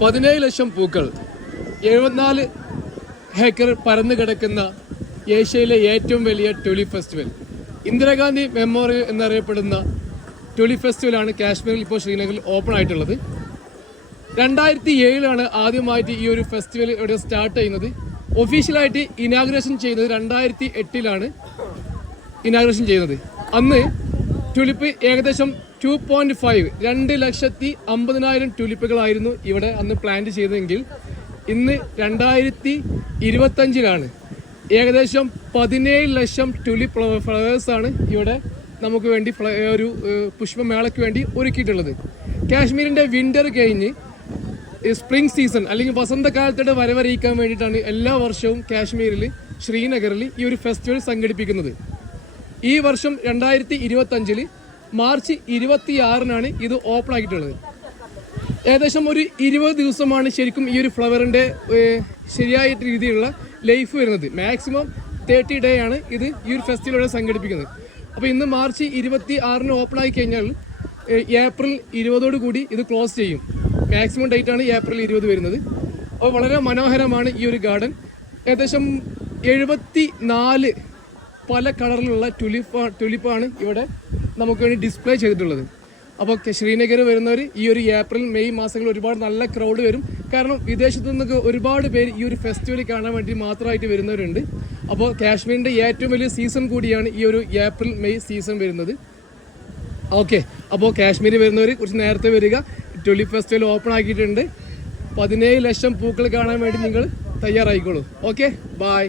17 ലക്ഷം പൂക്കൾ, 74 ഏക്കർ പരന്നു കിടക്കുന്ന ഏഷ്യയിലെ ഏറ്റവും വലിയ ട്യൂലിപ്പ് ഫെസ്റ്റിവൽ, ഇന്ദിരാഗാന്ധി മെമ്മോറിയൽ എന്നറിയപ്പെടുന്ന ട്യൂലിപ്പ് ഫെസ്റ്റിവലാണ് കാശ്മീരിൽ ഇപ്പോൾ ശ്രീനഗറിൽ ഓപ്പൺ ആയിട്ടുള്ളത്. 2007 ആദ്യമായിട്ട് ഈ ഒരു ഫെസ്റ്റിവൽ ഇവിടെ സ്റ്റാർട്ട് ചെയ്യുന്നത്. ഒഫീഷ്യലായിട്ട് ഇനാഗുറേഷൻ ചെയ്യുന്നത് 2008 ഇനാഗുറേഷൻ ചെയ്യുന്നത്. അന്ന് ട്യൂലിപ്പ് ഏകദേശം 2.5 2,50,000 ട്യൂലിപ്പുകളായിരുന്നു ഇവിടെ അന്ന് പ്ലാന്റ് ചെയ്തതെങ്കിൽ ഇന്ന് 2025 ഏകദേശം 17 ലക്ഷം ട്യൂലിപ്പ് ഫ്ലവേഴ്സാണ് ഇവിടെ നമുക്ക് വേണ്ടി ഒരു പുഷ്പമേളയ്ക്ക് വേണ്ടി ഒരുക്കിയിട്ടുള്ളത്. കാശ്മീരിൻ്റെ വിൻ്റർ കഴിഞ്ഞ് സ്പ്രിംഗ് സീസൺ അല്ലെങ്കിൽ വസന്തകാലത്തോടെ വരവറിയിക്കാൻ വേണ്ടിയിട്ടാണ് എല്ലാ വർഷവും കാശ്മീരിൽ ശ്രീനഗറിൽ ഈ ഒരു ഫെസ്റ്റിവൽ സംഘടിപ്പിക്കുന്നത്. ഈ വർഷം 2025 മാർച്ച് 26 ഇത് ഓപ്പൺ ആക്കിയിട്ടുള്ളത്. ഏകദേശം ഒരു 20 ദിവസമാണ് ശരിക്കും ഈ ഒരു ഫ്ലവറിൻ്റെ ശരിയായ രീതിയിലുള്ള ലൈഫ് വരുന്നത്. മാക്സിമം 30 ഡേ ആണ് ഇത് ഈ ഒരു ഫെസ്റ്റിവൽ സംഘടിപ്പിക്കുന്നത്. അപ്പോൾ ഇന്ന് മാർച്ച് 26 ഓപ്പൺ ആയി കഴിഞ്ഞാൽ ഏപ്രിൽ 20 കൂടി ഇത് ക്ലോസ് ചെയ്യും. മാക്സിമം ഡേറ്റ് ആണ് ഏപ്രിൽ 20 വരുന്നത്. അപ്പോൾ വളരെ മനോഹരമാണ് ഈ ഒരു ഗാർഡൻ. ഏകദേശം 74 പല കളറിലുള്ള ട്യൂലിപ്പാണ് ഇവിടെ നമുക്ക് വേണ്ടി ഡിസ്പ്ലേ ചെയ്തിട്ടുള്ളത്. അപ്പോൾ ശ്രീനഗർ വരുന്നവർ ഈ ഒരു ഏപ്രിൽ മെയ് മാസങ്ങളിൽ ഒരുപാട് നല്ല ക്രൗഡ് വരും. കാരണം വിദേശത്തു നിന്നൊക്കെ ഒരുപാട് പേര് ഈ ഒരു ഫെസ്റ്റിവൽ കാണാൻ വേണ്ടി മാത്രമായിട്ട് വരുന്നവരുണ്ട്. അപ്പോൾ കാശ്മീരിൻ്റെ ഏറ്റവും വലിയ സീസൺ കൂടിയാണ് ഈ ഒരു ഏപ്രിൽ മെയ് സീസൺ വരുന്നത്. ഓക്കെ, അപ്പോൾ കാശ്മീർ വരുന്നവർ കുറച്ച് നേരത്തെ വരിക. ട്യൂലിപ്പ് ഫെസ്റ്റിവൽ ഓപ്പൺ ആക്കിയിട്ടുണ്ട്. 17 ലക്ഷം പൂക്കൾ കാണാൻ വേണ്ടി നിങ്ങൾ തയ്യാറായിക്കോളൂ. Okay, by.